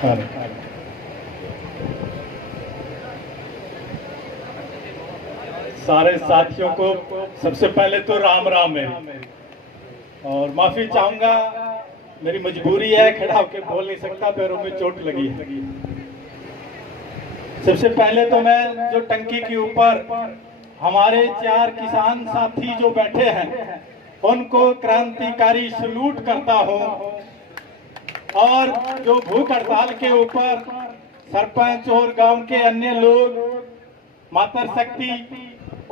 सारे साथियों को सबसे पहले तो राम राम है और माफी चाहूंगा, मेरी मजबूरी है, खड़ा होकर बोल नहीं सकता, पैरों में चोट लगी है। सबसे पहले तो मैं जो टंकी के ऊपर हमारे 4 किसान साथी जो बैठे हैं उनको क्रांतिकारी सलूट करता हूं, और जो भूख हड़ताल के ऊपर सरपंच और गांव के अन्य लोग, मातर शक्ति,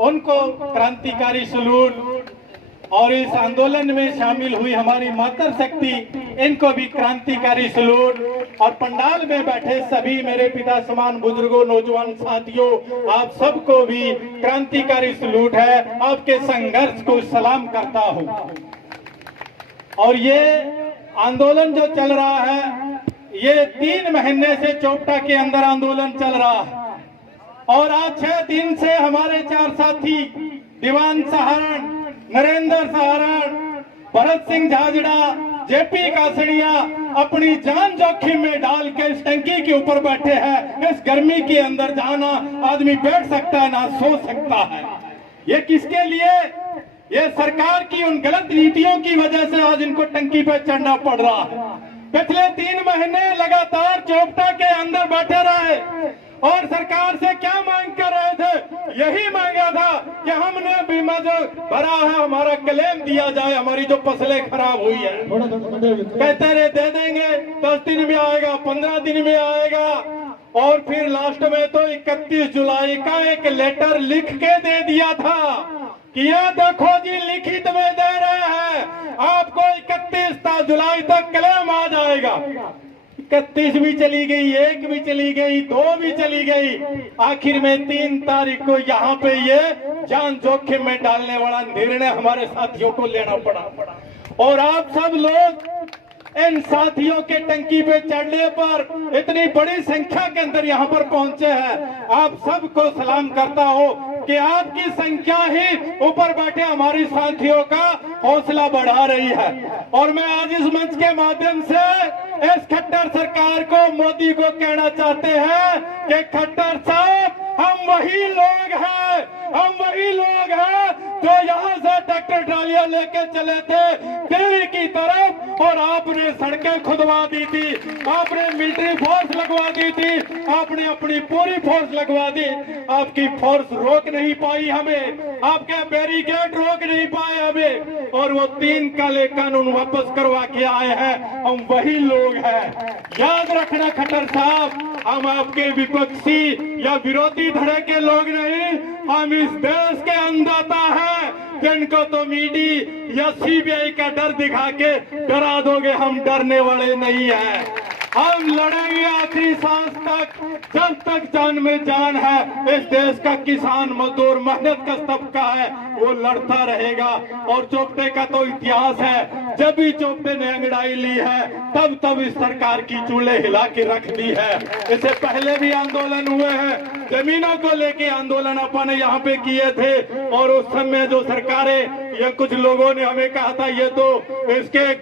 उनको क्रांतिकारी सलूट, और इस आंदोलन में शामिल हुई हमारी मातर शक्ति, इनको भी क्रांतिकारी सलूट, और पंडाल में बैठे सभी मेरे पिता समान बुजुर्गों, नौजवान साथियों, आप सबको भी क्रांतिकारी सलूट है। आपके संघर्ष को सलाम करता हूं। और ये आंदोलन जो चल रहा है, ये 3 महीने से चोपटा के अंदर आंदोलन चल रहा है, और आज 6 दिन से हमारे 4 साथी दीवान सहारण, नरेंद्र सहारण, भरत सिंह झाजड़ा, जेपी कासड़िया अपनी जान जोखिम में डाल के इस टंकी के ऊपर बैठे हैं। इस गर्मी के अंदर जाना आदमी बैठ सकता है ना सो सकता है। ये किसके लिए? ये सरकार की उन गलत नीतियों की वजह से आज इनको टंकी पे चढ़ना पड़ रहा है। पिछले 3 महीने लगातार चोपटा के अंदर बैठे रहे और सरकार से क्या मांग कर रहे थे? यही मांगा था कि हमने बीमा जो भरा है हमारा क्लेम दिया जाए, हमारी जो फसलें खराब हुई है। कहते रहे दे देंगे, 10 दिन में आएगा, 15 दिन में आएगा, और फिर लास्ट में तो 31 जुलाई का एक लेटर लिख के दे दिया था कि ये देखो जी लिखित में दे रहे हैं, आपको 31 जुलाई तक क्लेम आ जाएगा। 31 भी चली गई, 1 भी चली गई, 2 भी चली गई, आखिर में 3 तारीख को यहाँ पे ये जान जोखिम में डालने वाला निर्णय हमारे साथियों को लेना पड़ा। और आप सब लोग इन साथियों के टंकी पे चढ़ने पर इतनी बड़ी संख्या के अंदर यहाँ पर पहुंचे हैं, आप सबको सलाम करता हूँ कि आपकी संख्या ही ऊपर बैठे हमारी साथियों का हौसला बढ़ा रही है। और मैं आज इस मंच के माध्यम से इस खट्टर सरकार को, मोदी को कहना चाहते हैं कि खट्टर साहब, हम वही लोग हैं, हम वही लोग हैं जो यहाँ से ट्रैक्टर ट्रालियां लेके चले थे दिल्ली की तरफ, और आपने सड़कें खुदवा दी थी, आपने मिलिट्री फोर्स लगवा दी थी, आपने अपनी पूरी फोर्स लगवा दी। आपकी फोर्स रोक नहीं पाई हमें, आपके बैरिकेड रोक नहीं पाए हमें, और वो 3 काले कानून वापस करवा के आए हैं। हम वही लोग हैं। याद रखना खट्टर साहब, हम आपके विपक्षी या विरोधी धड़े के लोग नहीं, हम इस देश के अन्नदाता हैं, जिनको तो मीडिया या सीबीआई का डर दिखा के डरा दोगे। हम डरने वाले नहीं हैं, हम लड़ेंगे आखिरी सांस तक, जब तक जान में जान है। इस देश का किसान, मजदूर, मेहनत का तबका है, वो लड़ता रहेगा। और चोपटे का तो इतिहास है, जब भी चोपटे ने अंगड़ाई ली है तब तब इस सरकार की चूल्हे हिला के रख दी है। इससे पहले भी आंदोलन हुए हैं, जमीनों को लेके आंदोलन अपन यहाँ पे किए थे, और उस समय जो सरकारें या कुछ लोगों ने हमें कहा था ये तो इसके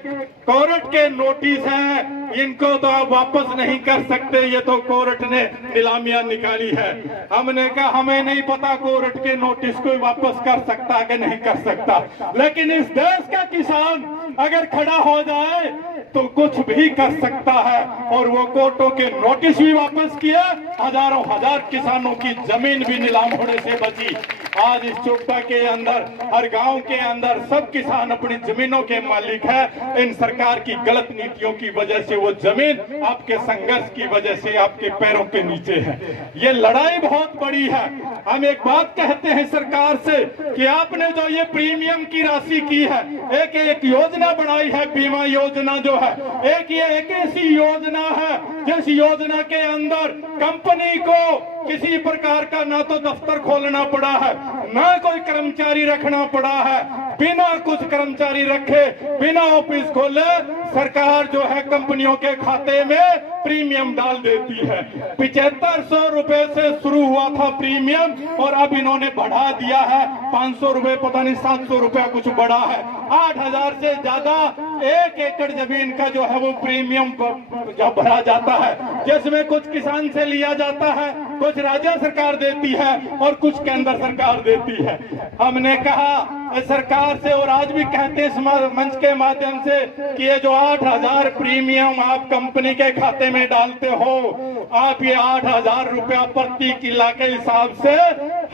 कोर्ट के नोटिस हैं, इनको तो आप वापस नहीं कर सकते, ये तो कोर्ट ने नीलामियां निकाली है। हमने कहा हमें नहीं पता कोर्ट के नोटिस को वापस कर सकता कि नहीं कर सकता, लेकिन इस देश का किसान अगर खड़ा हो जाए तो कुछ भी कर सकता है। और वो कोर्टों के नोटिस भी वापस किए, हजारों हजार किसानों की जमीन भी नीलाम होने से बची। आज इस चोपटा के अंदर, हर गांव के अंदर सब किसान अपनी जमीनों के मालिक है। इन सरकार की गलत नीतियों की वजह से वो जमीन आपके संघर्ष की वजह से आपके पैरों के नीचे है। ये लड़ाई बहुत बड़ी है। हम एक बात कहते हैं सरकार से कि आपने जो ये प्रीमियम की राशि की है, एक योजना बनाई है, बीमा योजना जो है, एक ऐसी योजना है जिस योजना के अंदर कंपनी को किसी प्रकार का ना तो दफ्तर खोलना पड़ा है, ना कोई कर्मचारी रखना पड़ा है। बिना कुछ कर्मचारी रखे, बिना ऑफिस खोले सरकार जो है कंपनियों के खाते में प्रीमियम डाल देती है। 7500 रुपए से शुरू हुआ था प्रीमियम, और अब इन्होंने बढ़ा दिया है 500 रुपए, पता नहीं 700 रुपया कुछ बढ़ा है। 8,000 से ज्यादा 1 एकड़ जमीन का जो है वो प्रीमियम जो भरा जाता है, जिसमें कुछ किसान से लिया जाता है, कुछ राज्य सरकार देती है और कुछ केंद्र सरकार देती है। हमने कहा सरकार से और आज भी कहते हैं इस मंच के माध्यम से कि ये जो 8,000 प्रीमियम आप कंपनी के खाते में डालते हो, आप ये 8,000 रुपया प्रति किला के हिसाब से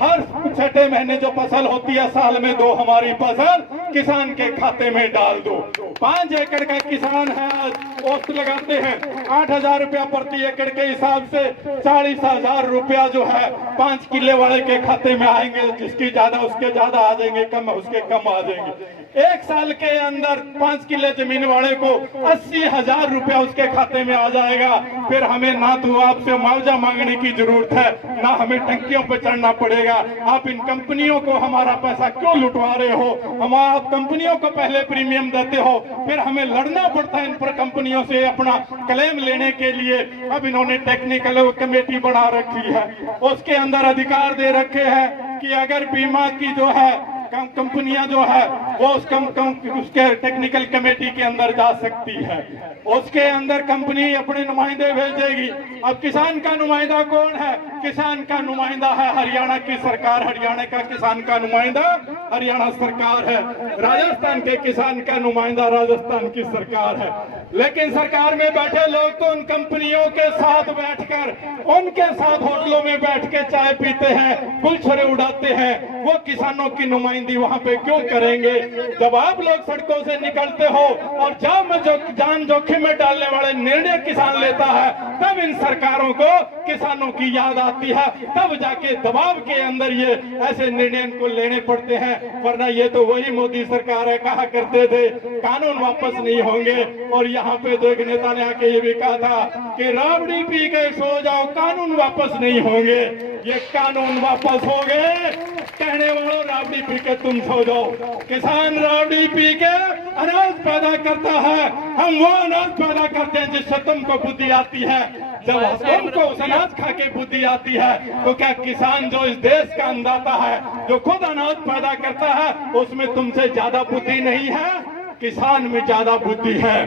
हर 6ठे महीने जो फसल होती है साल में 2 हमारी फसल किसान के खाते में डाल दो। 5 एकड़ का किसान है, आज औसत लगाते हैं 8,000 रुपया प्रति एकड़ के हिसाब से 40,000 रुपया जो है 5 किले वाले के खाते में आएंगे। जिसकी ज्यादा उसके ज्यादा आ जाएंगे, कम उसके कम आ जाएंगे। 1 साल के अंदर 5 किले जमीन वाले को 80,000 रुपया उसके खाते में आ जाएगा। फिर हमें ना तो आपसे मुआवजा मांगने की जरूरत है, ना हमें टंकियों पर चढ़ना पड़ेगा। आप इन कंपनियों को हमारा पैसा क्यों लुटवा रहे हो? हम आप कंपनियों को पहले प्रीमियम देते हो, फिर हमें लड़ना पड़ता है इन पर कंपनियों से अपना क्लेम लेने के लिए। अब इन्होंने टेक्निकल कमेटी बना रखी है, उसके अंदर अधिकार दे रखे हैं कि अगर बीमा की जो है कंपनियां जो है वो उसके टेक्निकल कमेटी के अंदर जा सकती है। उसके अंदर कंपनी अपने नुमाइंदे भेजेगी। अब किसान का नुमाइंदा कौन है? किसान का नुमाइंदा है हरियाणा की सरकार। हरियाणा का किसान का नुमाइंदा हरियाणा सरकार है। राजस्थान के किसान का नुमाइंदा राजस्थान की सरकार है। लेकिन सरकार में बैठे लोग तो उन कंपनियों के साथ बैठकर, उनके साथ होटलों में बैठ के चाय पीते हैं, गुलछरे उड़ाते हैं। वो किसानों की नुमाइंदगी वहां पे क्यों करेंगे? जब आप लोग सड़कों से निकलते हो और जान जोखिम में डालने वाले निर्णय किसान लेता है, तब इन सरकारों को किसानों की याद आती है। तब जाके दबाव के अंदर ये ऐसे निर्णय को लेने पड़ते हैं। वरना ये तो वही मोदी सरकार है, कहा करते थे कानून वापस नहीं होंगे। और यहाँ पे तो एक नेता ने आके ये भी कहा था कि राबड़ी पी के सो जाओ, कानून वापस नहीं होंगे। ये कानून वापस हो गए। कहने वालों राबड़ी पी के तुम सो जाओ। किसान राबड़ी पी के अनाज पैदा करता है। हम वो अनाज पैदा करते हैं जिससे तुमको बुद्धि आती है। जब तुमको उस अनाज खा के बुद्धि आती है तो क्या किसान जो इस देश का अन्नदाता है, जो खुद अनाज पैदा करता है, उसमें तुमसे ज्यादा बुद्धि नहीं है? किसान में ज्यादा बुद्धि है।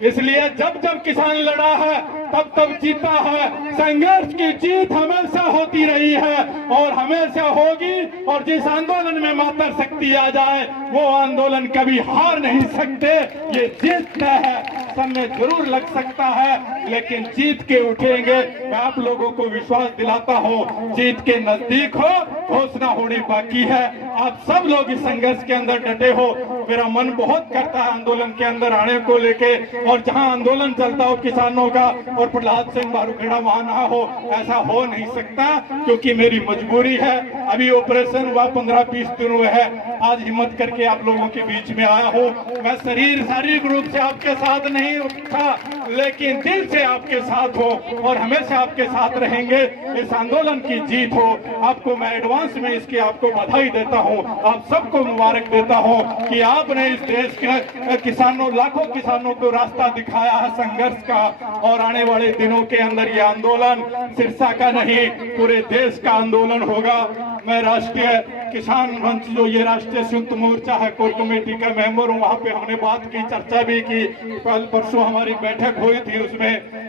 इसलिए जब जब किसान लड़ा है तब तब जीता है। संघर्ष की जीत हमेशा होती रही है और हमेशा होगी। और जिस आंदोलन में मातर शक्ति आ जाए वो आंदोलन कभी हार नहीं सकते। ये जीतता है, समय जरूर लग सकता है लेकिन जीत के उठेंगे। मैं आप लोगों को विश्वास दिलाता हूँ, जीत के नजदीक हो, घोषणा होनी बाकी है। आप सब लोग इस संघर्ष के अंदर डटे हो। मेरा मन बहुत करता है आंदोलन के अंदर आने को लेके, और जहां आंदोलन चलता हो किसानों का और प्रहलाद सिंह बारूखेड़ा वहां ना हो, ऐसा हो नहीं सकता क्योंकि मेरी मजबूरी है। अभी ऑपरेशन हुआ 15-20 दिन हुए है। आज हिम्मत करके आप लोगों के बीच में आया हूँ। मैं शारीरिक रूप से आपके साथ नहीं था लेकिन दिल से आपके साथ हो और हमेशा आपके साथ रहेंगे। इस आंदोलन की जीत हो। आपको मैं एडवांस में इसकी आपको बधाई देता हूँ। आप सबको मुबारक देता हूँ कि आपने इस देश के किसानों, लाखों किसानों को रास्ता दिखाया है संघर्ष का। और आने वाले दिनों के अंदर ये आंदोलन सिरसा का नहीं, पूरे देश का आंदोलन होगा। मैं राष्ट्रीय किसान मंच, जो ये राष्ट्रीय संयुक्त मोर्चा है, कोर कमेटी का मेंबर हूँ। वहाँ पे हमने बात की, चर्चा भी की। कल परसों हमारी बैठक हुई थी, उसमें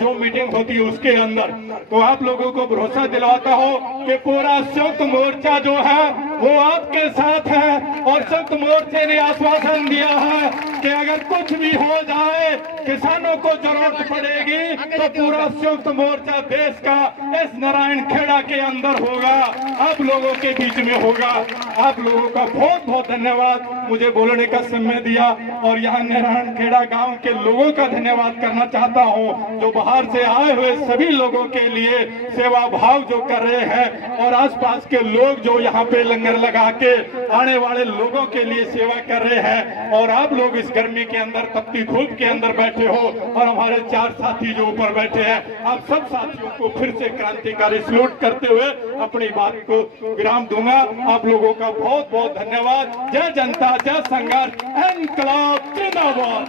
जो मीटिंग होती है उसके अंदर। तो आप लोगों को भरोसा दिलाता हूँ कि पूरा संयुक्त मोर्चा जो है वो आपके साथ है। और संयुक्त मोर्चे ने आश्वासन दिया है कि अगर कुछ भी हो जाए, किसानों को जरूरत पड़ेगी, तो पूरा संयुक्त मोर्चा देश का इस नारायण खेड़ा के अंदर होगा, आप लोगों के बीच में होगा। आप लोगों का बहुत बहुत धन्यवाद मुझे बोलने का समय दिया। और यहाँ नारायण खेड़ा गांव के लोगों का धन्यवाद करना चाहता हूँ, जो बाहर से आए हुए सभी लोगों के लिए सेवा भाव जो कर रहे हैं, और आसपास के लोग जो यहाँ पे लंगर लगा के आने वाले लोगों के लिए सेवा कर रहे हैं। और आप लोग इस गर्मी के अंदर, तपती धूप के अंदर बैठे हो, और हमारे 4 साथी जो ऊपर बैठे हैं, आप सब साथियों को फिर से क्रांतिकारी सैल्यूट करते हुए अपनी बात को विराम दूंगा। आप लोगों का बहुत बहुत धन्यवाद। जय जनता, जय संघर्ष, इनकलाब जिंदाबाद।